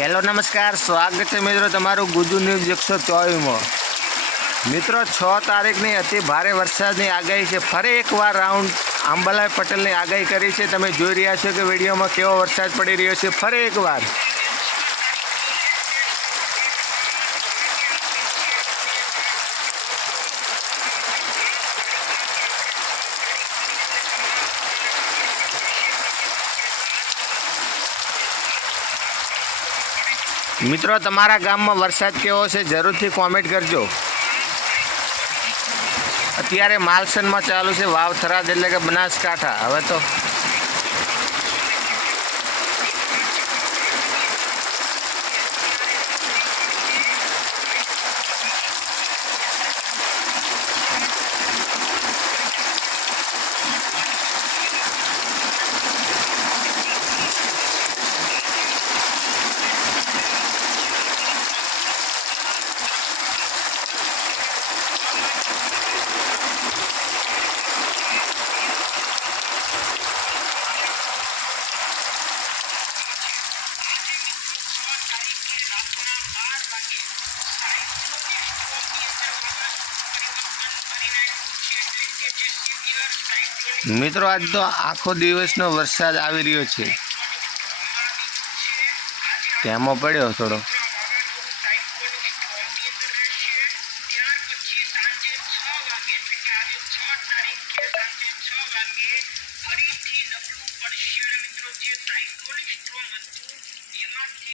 Hello નમસ્કાર, સ્વાગત છે મિત્રો તમારું ગુજુ ન્યૂઝ 124માં। મિત્રો 6 તારીખની અતિ ભારે વરસાદની આગાહી છે। ફરી એકવાર રાઉન્ડ અંબાલાલ પટેલની આગાહી કરી છે। તમે જોઈ રહ્યા છો કે વિડીયોમાં કેવો વરસાદ પડી રહ્યો છે। ફરી એકવાર મિત્રો તમારા ગામમાં વરસાદ કેવો છે જરૂરથી કોમેન્ટ કરજો। અત્યારે માલસનમાં ચાલુ છે વાવ થરાદ એટલે કે બનાસકાંઠા। હવે તો મિત્રો આજ તો આખો દિવસનો વરસાદ આવી રહ્યો છે। તેમાં પડ્યો થોડો।